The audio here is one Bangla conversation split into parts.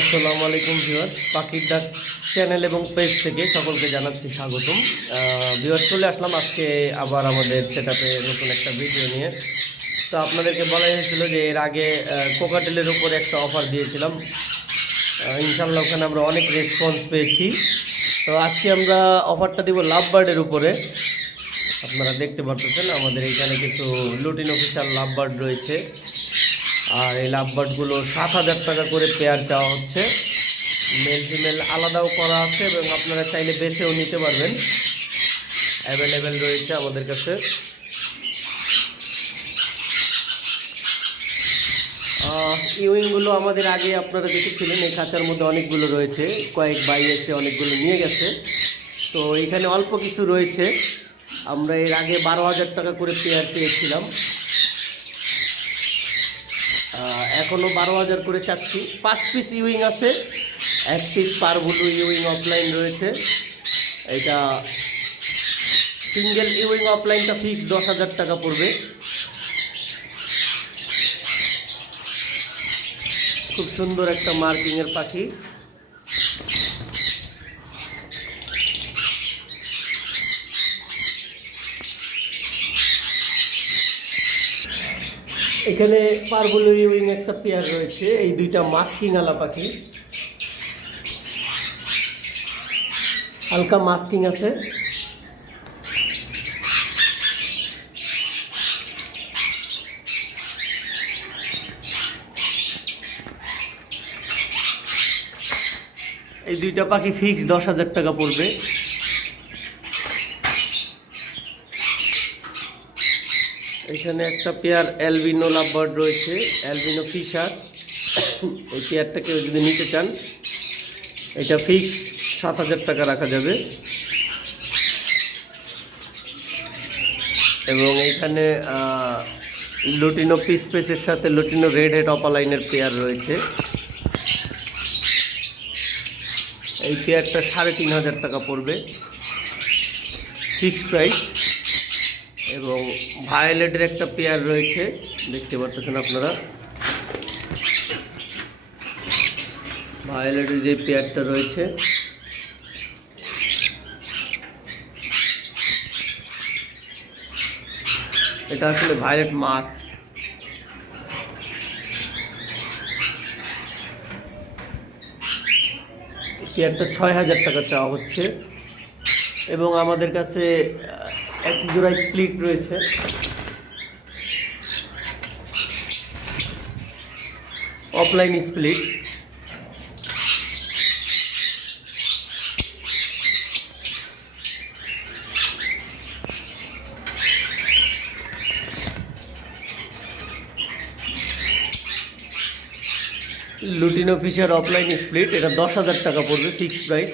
আসসালামু আলাইকুম ভিউয়ার পাখির ডাক চ্যানেল এবং পেজ থেকে সকলকে জানাচ্ছি স্বাগতম। ভিউয়ার চলে আসলাম আজকে আবার আমাদের সেট নতুন একটা ভিডিও নিয়ে। তো আপনাদেরকে বলা হয়েছিল যে এর আগে কোকাটেলের উপরে একটা অফার দিয়েছিলাম। ইনশাল্লাহ ওখানে আমরা অনেক রেসপন্স পেয়েছি। তো আজকে আমরা অফারটা দিব লাভ বার্ডের উপরে। আপনারা দেখতে পারতেছেন, আমাদের এখানে কিছু লুটিন অফিসিয়াল লাভ বার্ড রয়েছে। আর এই লাভবার্ডগুলো সাত হাজার টাকা করে পেয়ার চাওয়া হচ্ছে। মেল ফিমেল আলাদাও করা আছে এবং আপনারা চাইলে বেছেও নিতে পারবেন। অ্যাভেলেবেল রয়েছে আমাদের কাছে। ইউইংগুলো আমাদের আগে আপনারা দেখেছিলেন, এই খাঁচার মধ্যে অনেকগুলো রয়েছে। কয়েক বাই এসে অনেকগুলো নিয়ে গেছে। তো এখানে অল্প কিছু রয়েছে। আমরা এর আগে বারো হাজার টাকা করে পেয়ার পেয়েছিলাম। আহ, এখনও বারো হাজার করে চাচ্ছি। পাঁচ পিস ইউইং আছে এক পিস পার ভুলু ইউইং অফলাইন রয়েছে। এটা সিঙ্গেল ইউইং অফলাইনটা ফিক্স দশ হাজার টাকা পড়বে। খুব সুন্দর একটা মার্কিংয়ের পাখি। এখানে পারবুল উইং একটা পেয়ার রয়েছে, এই দুইটা মাস্কিং আলা পাখি। হালকা মাস্কিং আছে। এই দুইটা পাখি ফিক্স দশ হাজার টাকা পড়বে। এখানে একটা পেয়ার অ্যালবিনো লাভবার্ড রয়েছে অ্যালবিনো ফিশার এই পেয়ারটা কেউ যদি নিতে চান, এটা ফিক্স সাত হাজার টাকা রাখা যাবে। এবং এইখানে লুটিনো পিস পেসের সাথে লুটিনো রেড হেড অপালাইনের পেয়ার রয়েছে। এই পেয়ারটা সাড়ে তিন হাজার টাকা পড়বে। ফিক্সড প্রাইস এবং ভায়োলেটের একটা পেয়ার রয়েছে। দেখতে পারতেছেন আপনারা। ভায়োলেটের যে পেয়ারটা রয়েছে। এটা আসলে ভায়োলেট মাছ। পেয়ারটা ছয় হাজার টাকা চাওয়া হচ্ছে। এবং আমাদের কাছে এক জোড়া স্প্লিট রয়েছে। Opaline split lutino Fischer opaline split এটা দশ হাজার টাকা পড়বে ফিক্সড প্রাইস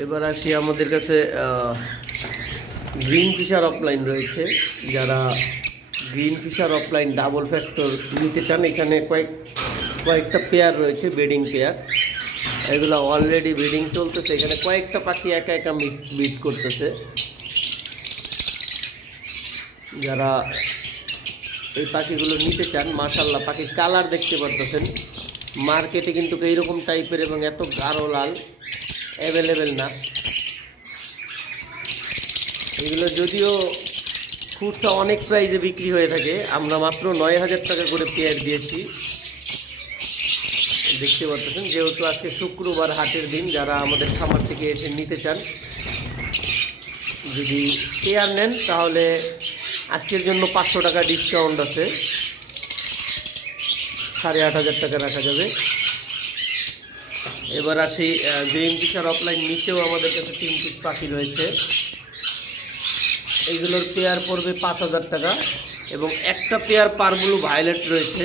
এবার আসি আমাদের কাছে গ্রিন ফিশার অফলাইন রয়েছে। যারা green Fischer opaline double factor নিতে চান, এখানে কয়েক, কয়েকটা পেয়ার রয়েছে বেডিং পেয়ার এগুলো অলরেডি ব্রিডিং চলতেছে। এখানে কয়েকটা পাখি একা একা বিট করতেছে। যারা এই পাখিগুলো নিতে চান মাশাল্লাহ পাখির কালার দেখতে পারতেছেন। মার্কেটে কিন্তু এইরকম টাইপের এবং এত গাঢ় লাল। অ্যাভেলেবেল না। এগুলো যদিও খুচরা অনেক প্রাইসে বিক্রি হয়ে থাকে, আমরা মাত্র নয় হাজার টাকা করে পেয়ার দিয়েছি। দেখতে পাচ্ছেন, যেহেতু আজকে শুক্রবার হাটের দিন, যারা আমাদের খামার থেকে এসে নিতে চান, যদি পেয়ার নেন, তাহলে আজকের জন্য পাঁচশো টাকা ডিসকাউন্ট আছে। সাড়ে আট হাজার টাকা রাখা যাবে। এবার আসি গ্রিন ফিশার অফলাইন নিচেও আমাদের কাছে তিন পিস পাখি রয়েছে। এইগুলোর পেয়ার পড়বে পাঁচ হাজার টাকা এবং একটা পেয়ার পারগুলো ভায়োলেট রয়েছে।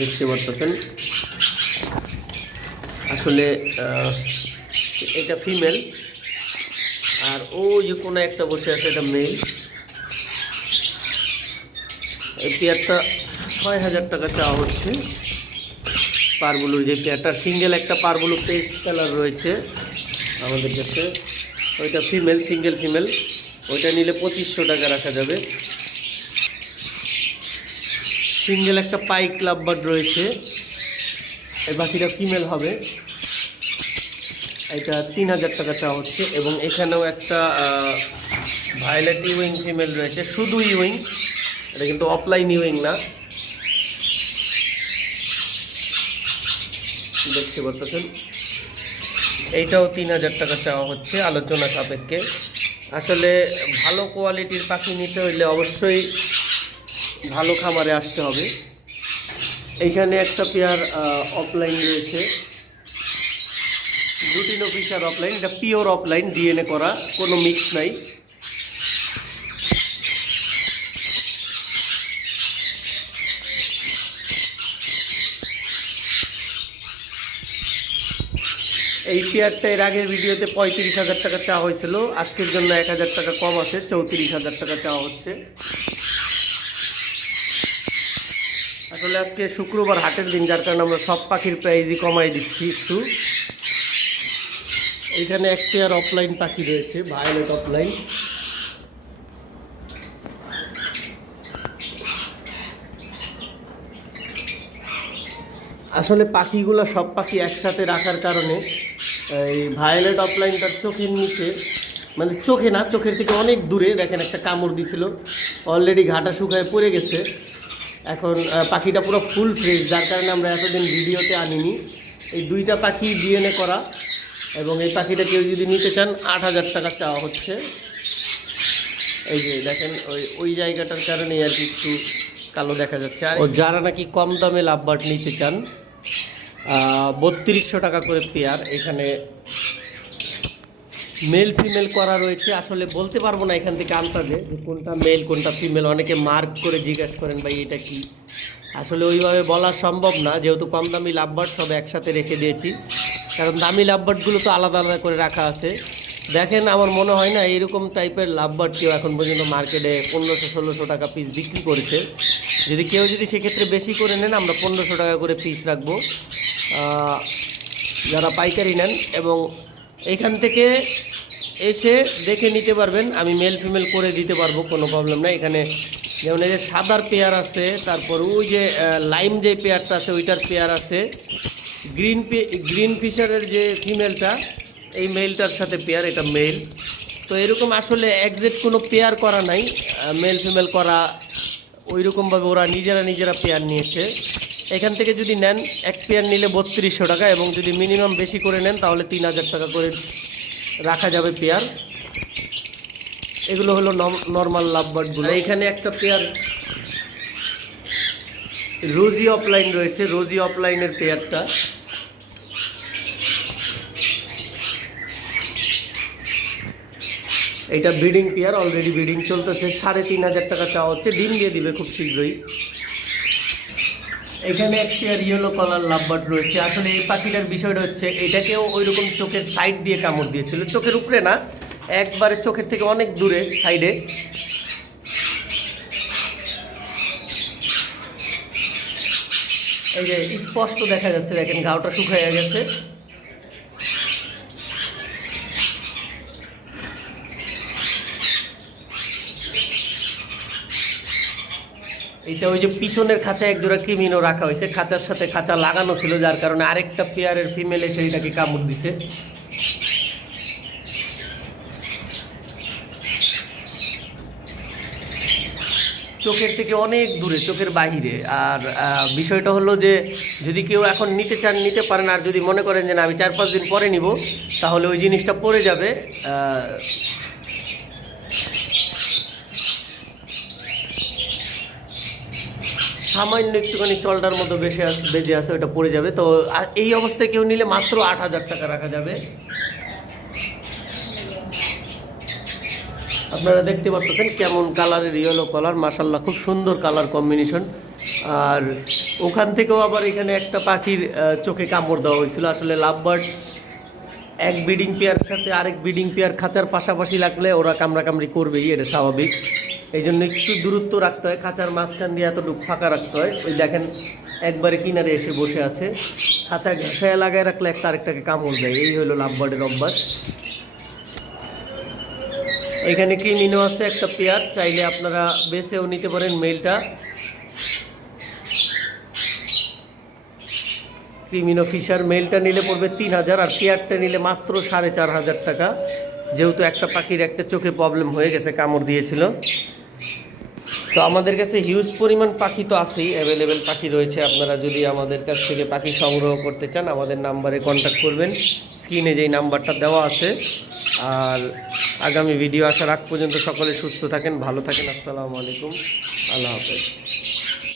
দেখতে পারতেছেন আসলে এটা ফিমেল আর ও যে কোনো একটা বসে আছে, এটা মেল এই পেয়ারটা ছয় হাজার টাকা চাওয়া হচ্ছে। পারবুলুর যে পেয়ারটা সিঙ্গেল একটা পারবুলু পেস্ট কালার রয়েছে আমাদের কাছে। ওইটা ফিমেল সিঙ্গেল ফিমেল ওইটা নিলে পঁচিশশো টাকা রাখা যাবে। সিঙ্গেল একটা পাইক লাভবার্ড রয়েছে। এই বাকিটা ফিমেল হবে। এটা তিন হাজার টাকা চাওয়া হচ্ছে এবং এখানেও একটা ভায়োলেট ইউইং ফিমেল রয়েছে। শুধু ইউইং এটা কিন্তু অফলাইন ইউইং না। দেখতে পাচ্ছেন। এইটাও তিন হাজার টাকা চাওয়া হচ্ছে আলোচনা সাপেক্ষে। আসলে ভালো কোয়ালিটির পাখি নিতে হইলে অবশ্যই ভালো খামারে আসতে হবে। এইখানে একটা পেয়ার অফলাইন রয়েছে। রুটিন অফিসার অফলাইন এটা পিওর অফলাইন ডিএনএ করা, কোনো মিক্স নাই। এই শেয়ারটা এর আগের ভিডিওতে পঁয়ত্রিশ হাজার টাকা চাওয়া হয়েছিল। আজকের জন্য এক হাজার টাকা কম আছে, চৌত্রিশ হাজার টাকা চাওয়া হচ্ছে। আসলে আজকে শুক্রবার হাটের দিন, যার কারণে আমরা সব পাখির প্রাইজই কমাই দিচ্ছি একটু। এইখানে এক পেয়ার অফলাইন পাখি রয়েছে ভায়োলেট অফলাইন আসলে পাখিগুলো সব পাখি একসাথে রাখার কারণে এই ভায়োলেট অফলাইনটার চোখের নিচে মানে চোখে না, চোখের থেকে অনেক দূরে, দেখেন একটা কামড় দিছিল। অলরেডি ঘাটা শুকায় পড়ে গেছে। এখন পাখিটা পুরো ফুল ফ্রেশ যার কারণে আমরা এতদিন ভিডিওতে আনিনি। এই দুইটা পাখি ডিএনএ করা, এবং এই পাখিটা কেউ যদি নিতে চান, আট হাজার টাকা চাওয়া হচ্ছে। এই যে, দেখেন, ওই ওই জায়গাটার কারণে আর কি একটু কালো দেখা যাচ্ছে। আর যারা নাকি কম দামে লাভবার্ড নিতে চান বত্রিশশো টাকা করে পেয়ার এখানে মেল ফিমেল করা রয়েছে। আসলে বলতে পারব না এখান থেকে আনতাজে যে কোনটা মেল কোনটা ফিমেল অনেকে মার্ক করে জিজ্ঞাসা করেন, ভাই, এটা কি? আসলে ওইভাবে বলা সম্ভব না। যেহেতু কম দামি লাভবার্ড সব একসাথে রেখে দিয়েছি। কারণ দামি লাভবার্ডগুলো তো আলাদা আলাদা করে রাখা আছে। দেখেন, আমার মনে হয় না এরকম টাইপের লাভবার্ড কেউ এখন পর্যন্ত মার্কেটে পনেরোশো, ষোলোশো টাকা পিস বিক্রি করেছে। যদি কেউ যদি সেক্ষেত্রে বেশি করে নেন, আমরা পনেরোশো টাকা করে পিস রাখব। যারা পাইকারি নেন এবং এখান থেকে এসে দেখে নিতে পারবেন। আমি মেল ফিমেল করে দিতে পারব, কোনো প্রবলেম নাই। এখানে যেমন এই যে সাদার পেয়ার আছে, তারপর ওই যে লাইম যে পেয়ারটা আছে, ওইটার পেয়ার আছে। গ্রিন গ্রিন ফিশারের যে ফিমেলটা এই মেলটার সাথে পেয়ার, এটা মেল তো এরকম আসলে একজ্যাক্ট কোনো পেয়ার করা নাই। মেল ফিমেল করা, ওইরকমভাবে ওরা নিজেরা নিজেরা পেয়ার নিয়েছে। এখান থেকে যদি নেন এক পেয়ার নিলে বত্রিশশো টাকা এবং যদি মিনিমাম বেশি করে নেন তাহলে তিন হাজার টাকা করে রাখা যাবে পেয়ার। এগুলো হলো নর্মাল লাভবার্ডগুলো এখানে একটা পেয়ার রোজি অফলাইন রয়েছে রোজি অফলাইনের পেয়ারটা। এটা ব্রিডিং পেয়ার অলরেডি ব্রিডিং চলতেছে। সাড়ে তিন হাজার টাকা চাওয়া হচ্ছে ডিম দিয়ে দিবে খুব শীঘ্রই। এখানে একটি ইয়েলো কালার লাভবার্ড রয়েছে। আসলে এই পাখিটার বিষয়টা হচ্ছে, এটাকেও ওই রকম চোখের সাইড দিয়ে কামড় দিয়েছিল। চোখের উপরে না, একবারে চোখের থেকে অনেক দূরে সাইডে এই যে স্পষ্ট দেখা যাচ্ছে, দেখেন গাওটা শুকাইয়া গেছে। এটা ওই যে পিছনের খাঁচা এক জোড়া ক্রিমিনও রাখা হয়েছে। খাঁচার সাথে খাঁচা লাগানো ছিল, যার কারণে আরেকটা পেয়ারের ফিমেল এসে এটাকে কামড় দিছে। চোখের থেকে অনেক দূরে, চোখের বাহিরে। আর বিষয়টা হলো যে, যদি কেউ এখন নিতে চান, নিতে পারেন। আর যদি মনে করেন যে না, আমি চার পাঁচ দিন পরে নিব, তাহলে ওই জিনিসটা পড়ে যাবে। সামান্য একটুখানি চলটার মতো বেশি বেজে আছে, ওটা পড়ে যাবে। তো এই অবস্থায় কেউ নিলে মাত্র আট হাজার টাকা রাখা যাবে। আপনারা দেখতে পাচ্ছেন কেমন কালারের ইয়েলো কালার মাসাল্লাহ খুব সুন্দর কালার কম্বিনেশন আর ওখান থেকেও আবার এখানে একটা পাখির চোখে কামড় দেওয়া হয়েছিল। আসলে লাভবার্ড এক বিডিং পেয়ার সাথে আরেক বিডিং পেয়ার খাঁচার পাশাপাশি লাগলে ওরা কামড়াকামড়ি করবেই, এটা স্বাভাবিক। এই জন্য একটু দূরত্ব রাখতে হয়, খাঁচার মাঝখান দিয়ে এতটুকু ফাঁকা রাখতে হয়। ওই দেখেন, একবারে কিনারে এসে বসে আছে। খাঁচা ঘেঁষায় লাগায় রাখলে একটা আরেকটাকে কামড় দেয়। এই হলো লাভবার্ডের অভ্যাস। এখানে ক্রিমিনো আছে, একটা পেয়ার। চাইলে আপনারা বেছেও নিতে পারেন মেলটা ক্রিমিনো ফিশার মেলটা নিলে পড়বে তিন হাজার, আর পেয়ারটা নিলে মাত্র সাড়ে চার হাজার টাকা। যেহেতু একটা পাখির একটা চোখে প্রবলেম হয়ে গেছে, কামড় দিয়েছিল। তো আমাদের কাছে হিউজ পরিমাণ পাখি তো আছেই অ্যাভেলেবেল পাখি রয়েছে। আপনারা যদি আমাদের কাছ থেকে পাখি সংগ্রহ করতে চান, আমাদের নাম্বারে কন্ট্যাক্ট করবেন। স্ক্রিনে যেই নাম্বারটা দেওয়া আছে। আর আগামী ভিডিও আসার আগ পর্যন্ত সকলে সুস্থ থাকেন, ভালো থাকেন। আসসালামু আলাইকুম। আল্লাহ হাফেজ।